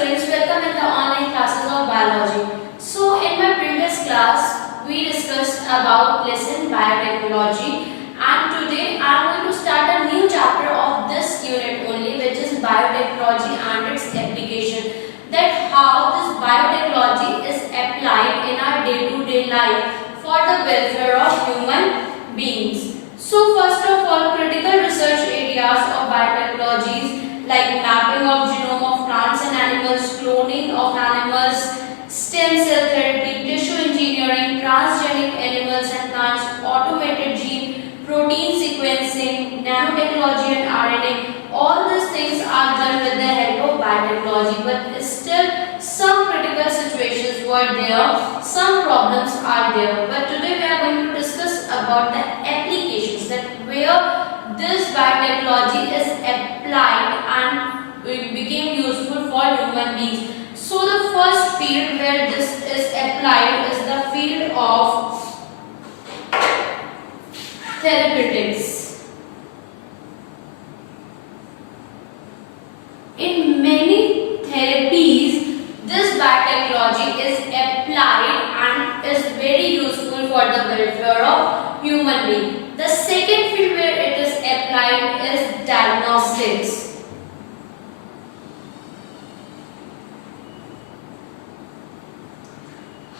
students, welcome in the online classes of biology. So in my previous class, we discussed about lesson biotechnology, and today I am going to start a new chapter of this unit only, which is biotechnology and its application. That how this biotechnology is applied in our day-to-day life for the welfare of human beings. So first of all, critical research areas of biotechnologies like mapping of genome of plants and animals, cloning of animals, stem cell therapy, tissue engineering, transgenic animals and plants, automated gene, protein sequencing, nanotechnology and RNA. All these things are done with the help of biotechnology, but still some critical situations were there, some problems are there. But today we are going to discuss about the applications, that where this biotechnology is applied and it became useful for human beings. So the first field where this is applied is the field of therapeutics. In many therapies, this biotechnology is applied and is very useful for the welfare of human beings. The second field where it is applied is diagnostics.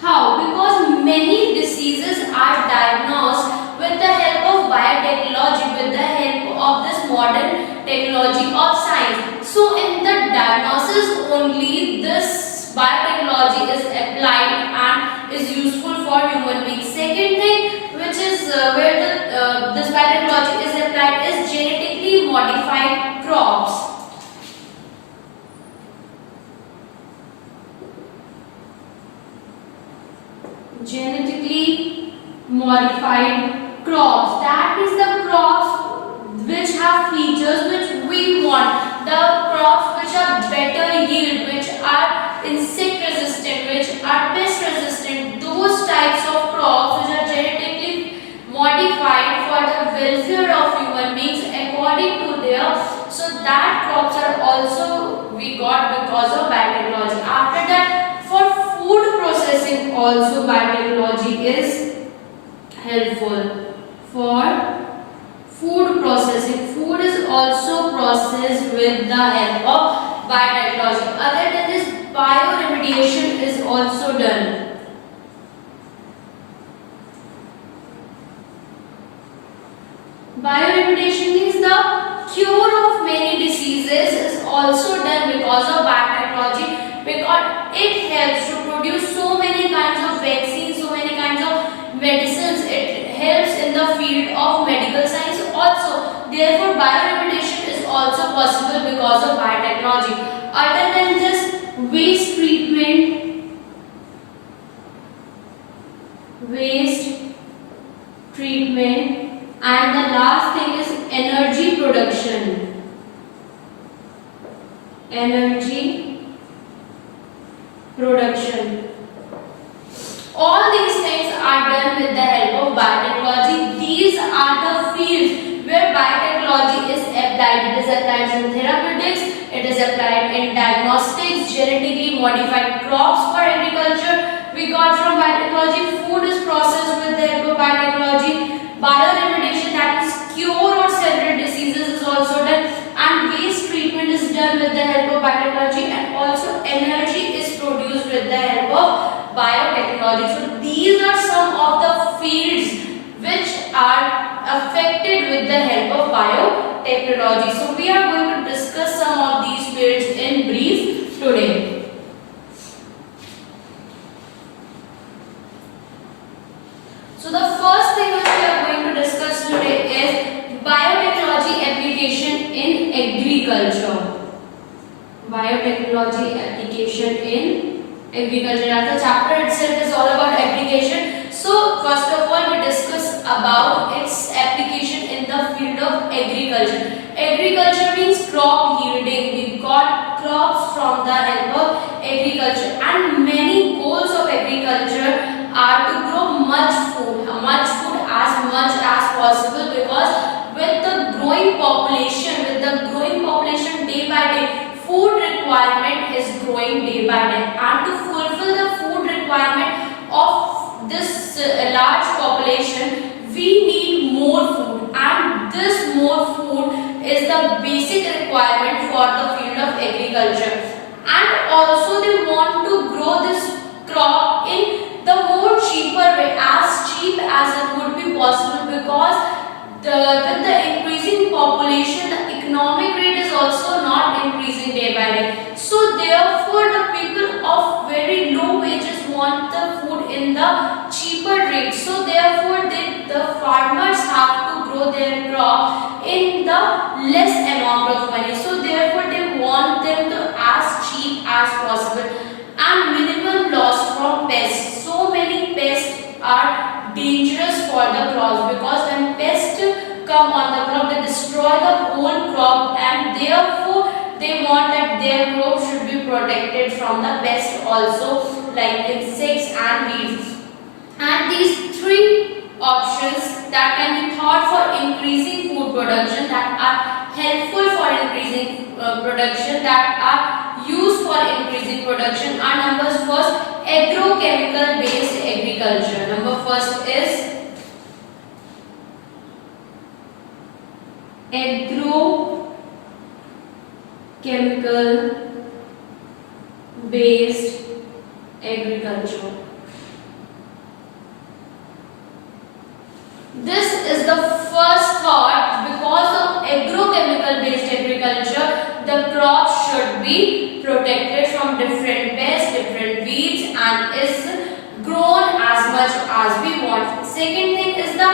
How? Because many diseases are diagnosed with the help of biotechnology, with the help of this modern technology of science. So in the diagnosis only this biotechnology is applied and is useful for human beings. Second thing which is where this biotechnology is applied is genetically modified crops. Genetically modified crops, that is the crops which have features which we want, the crops which are better yield, which are insect resistant, which are pest resistant, those types of crops which are genetically modified for the welfare of human beings according to their, so that crops are also we got because of biotechnology. After that, for food processing also biotechnology is helpful. For food processing, food is also processed with the help of biotechnology. Other than this, bioremediation is also done. Bioremediation means the cure of many diseases is also done because of biotechnology, because it helps to produce so many kinds of vaccines, so many kinds of medicines. It helps in the field of medical science also. Therefore, bioremediation is also possible because of biotechnology. Other than this, waste treatment, and the last thing is energy production. Energy production. All these things are done with the help of biotechnology. These are the fields where biotechnology is applied. It is applied in therapeutics, it is applied in diagnostics, genetically modified crops for agriculture we got from biotechnology, food is processed with the help of biotechnology, bioremediation, that is cure or several diseases, is also done, and waste treatment is done with the help of biotechnology, and also energy is produced with the help of biotechnology. So these are some of the fields which are affected with the help of biotechnology. So we are going to discuss some of these fields in brief today. So the first thing which we are going to discuss today is biotechnology application in agriculture. Biotechnology application in agriculture. As the chapter itself is all about application. So first of all we discuss about its application in the field of agriculture. Agriculture means crop yielding. We got crops from the help of agriculture, and many goals of agriculture are to grow much food as much as possible, because with the growing population day by day, food requirement requirement is growing day by day, and to fulfill the food requirement of this large population, we need more food, and this more food is the basic requirement for the field of agriculture. And also they want to grow this crop in the more cheaper way, as cheap as it would be possible, because with the increasing population, the economic rate is also not increasing day by day. So therefore the people of very low wages want the food in the cheaper rate. So therefore the farmers have to grow their crop in the less amount of money. So therefore they want them to as cheap as possible, and minimum loss from pests. So many pests are dangerous for the crops, because when pests come on the crop, they destroy the whole crop, and therefore they want that their crop should be protected from the pests also, like insects and weeds. And these three options that can be thought for increasing food production, that are helpful for increasing production, that are used for increasing production, are numbers first, agrochemical based agriculture. Number first is agrochemical based agriculture. This is the first thought. Because of agrochemical based agriculture, the crops should be protected from different pests, different weeds, and is grown as much as we want. Second thing is the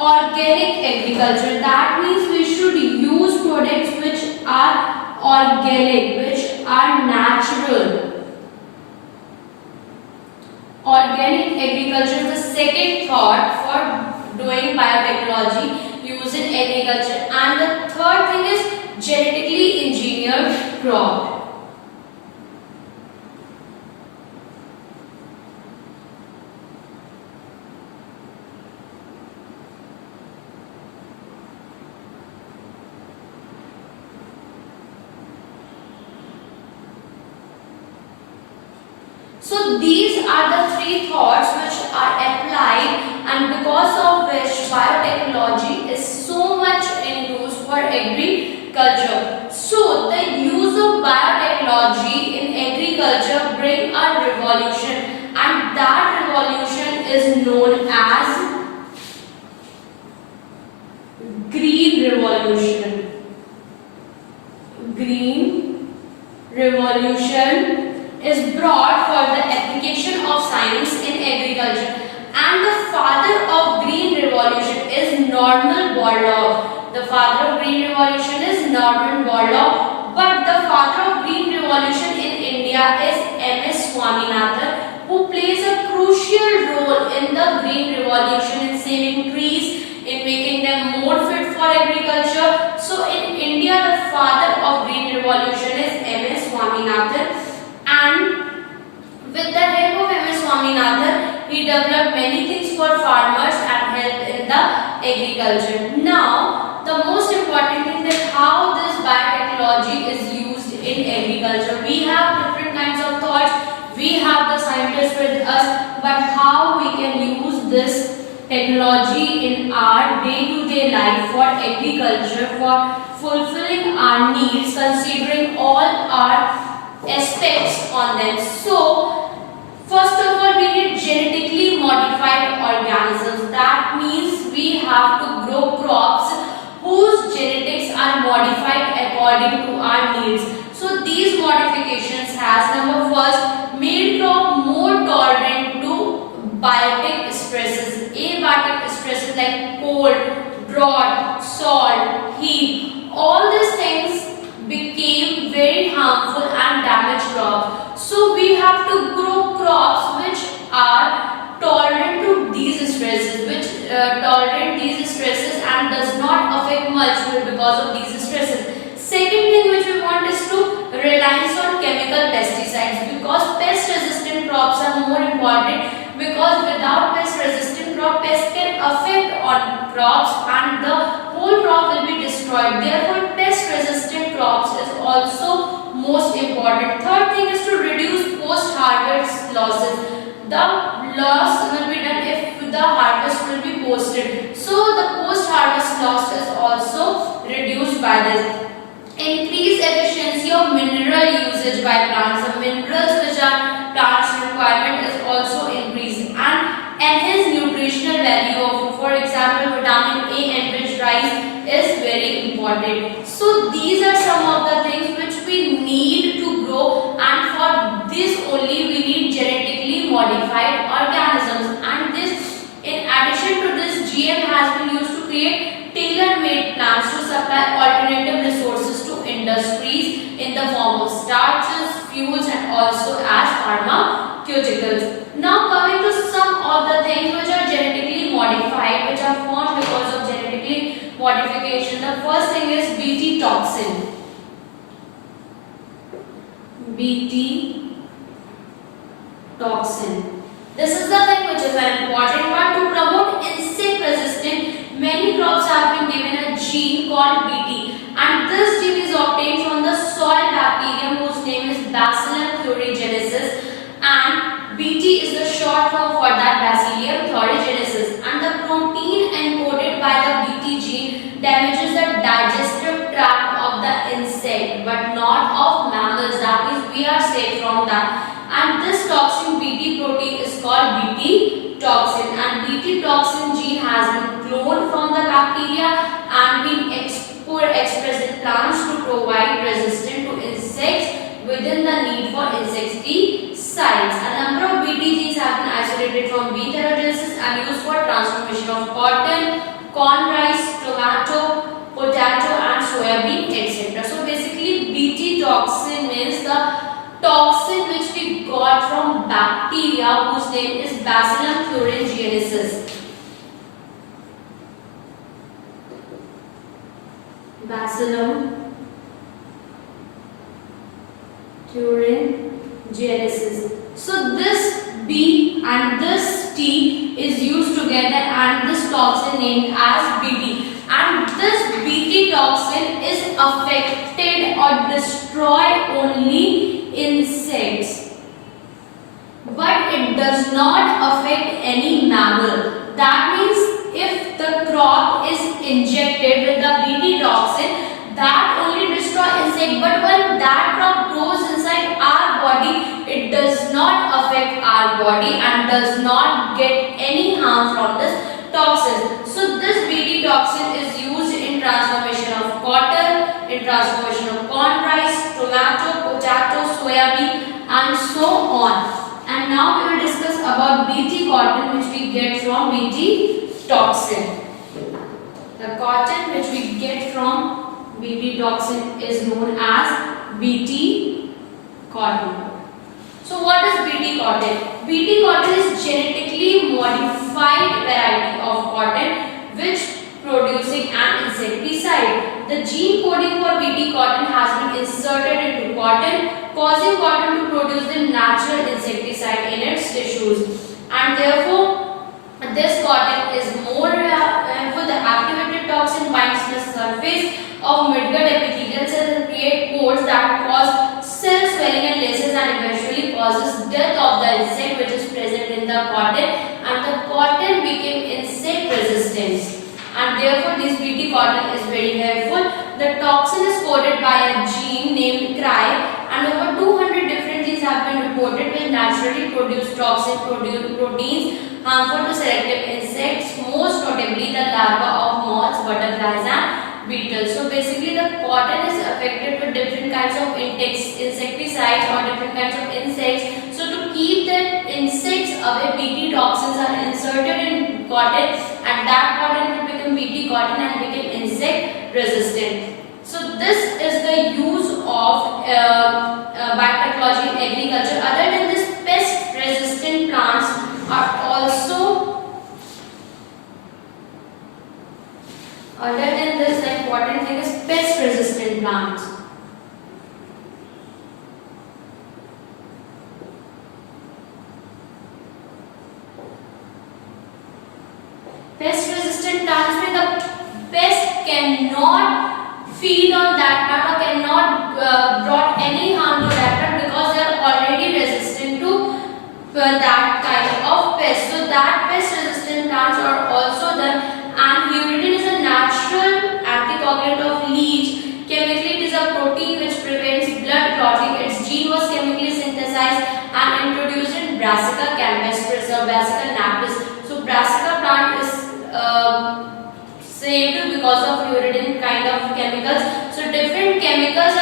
organic agriculture. That means we should use products which are organic, which are natural. Organic agriculture is the second thought for doing biotechnology used in agriculture. And the third thing is genetically engineered crop. So these are the three thoughts which are applied, and because of which biotechnology is so much in use for agriculture. So the use of biotechnology in agriculture bring a revolution, and that revolution is known as Green Revolution. Green Revolution is brought for the application of science in agriculture, and the father of Green Revolution is Norman Borlaug. The father of Green Revolution is Norman Borlaug, but the father of Green Revolution in India is M.S. Swaminathan, who plays a crucial role in the Green Revolution in saving trees, in making them more fit for agriculture. So in India, the father of Green Revolution is M.S. Swaminathan. And with the help of M.S. Swaminathan, he developed many things for farmers and helped in the agriculture. Now, the most important thing is how this biotechnology is used in agriculture. We have different kinds of thoughts, we have the scientists with us, but how we can use this technology in our day-to-day life for agriculture, for fulfilling our needs, considering all our aspects on them. So first of all, we need genetically modified organisms. That means we have to grow crops whose genetics are modified according to our needs. So these modifications has, number first, made crop more tolerant to biotic stresses. Abiotic stresses like cold, drought, salt, heat, all these things became very harmful and damaged crops. So we have to grow crops which are tolerant to these stresses, which tolerate these stresses and does not affect much because of these stresses. Second thing which we want is to reliance on chemical pesticides, because pest resistant crops are more important, because without pest resistant crop, pests can affect on crops and the whole crop will be destroyed. Therefore, pest resistant crops is also most important. important. Third thing is to reduce post-harvest losses. The loss will be done if the harvest will be posted. So the post-harvest loss is also reduced by this. Increase efficiency of mineral usage by plants. The minerals which are plants requirement is also increased, and enhance nutritional value of food. For example, vitamin A enriched rice is very important. So these are some of the things which we need to grow, and for this only we need genetically modified organisms. And this, in addition to this, GM has been used to create tailor-made plants to supply alternative resources to industries in the form of starches, fuels, and also as pharmaceuticals. Now coming to some of the things which are genetically modified, which are formed because of genetically modification. The first thing is Bt toxin. Bt toxin. This is the thing which is an important one. To promote insect resistance, many crops have been given a gene called Bt, and this gene is obtained from the soil bacterium whose name is Bacillus thuringiensis, and Bt is the short form for that Bacillus thuringiensis, and the protein encoded by the Bt gene damages the digestive tract of the insect but not of mammals. That means we are safe from that. And this toxin Bt protein is called Bt toxin, and Bt toxin gene has been cloned from the bacteria and been expressed in plants to provide resistance to insects within the need for insecticides. A number of Bt genes have been isolated from B. thuringiensis and used for transformation of cotton, corn, rice, tomato, potato, and soybean, etc. So basically, Bt toxin means the toxin which we got from bacteria whose name is Bacillus thuringiensis. Bacillus thuringiensis. So this B and this T is used together, and this toxin named as Bt. And this Bt toxin is affected or destroy only insects, but it does not affect any mammal. That means if the crop is injected with the Bt toxin, that only destroy insect, but when that crop grows inside our body, it does not affect our body and does not get any harm from this toxin. So this Bt toxin is used in transformation of cotton, in transformation of corn, rice, tomato, potato, soybean, and so on. And now we will discuss about Bt cotton, which we get from Bt toxin. The cotton which we get from Bt toxin is known as Bt cotton. So what is Bt cotton? Bt cotton is genetically modified variety of cotton which producing an insecticide. The gene coding for Bt cotton has been inserted into cotton, causing cotton to produce the natural insecticide in its tissues, and therefore this cotton is more harmful. The activated toxin binds the surface of midgut epithelial cells and create pores that cause cell swelling and lysis, and eventually causes death of the insect which is present in the cotton, and the cotton became insect resistant, and therefore this Bt cotton is very helpful. The toxin is coded by a gene named CRY, and over 200 different genes have been reported which naturally produce toxic proteins harmful to selective insects, most notably the larvae of moths, butterflies, and beetles. So basically the cotton is affected with different kinds of insecticides or different kinds of insects. So to keep the insects away, Bt toxins are inserted in cotton, and that cotton will become Bt cotton and become insect resistant. So this is the use of biotechnology in agriculture. Other than this, pest resistant plants are also, other than this, the important thing is pest resistant plants. Pest resistant plants mean the pest cannot feed on that plant or cannot brought any harm to that that kind of pest. So that pest resistant plants are also there, and uridine is a natural anticoagulant of leech. Chemically it is a protein which prevents blood clotting. Its gene was chemically synthesized and introduced in Brassica campestris or Brassica napis. So Brassica plant is saved because of uridine kind of chemicals. So different chemicals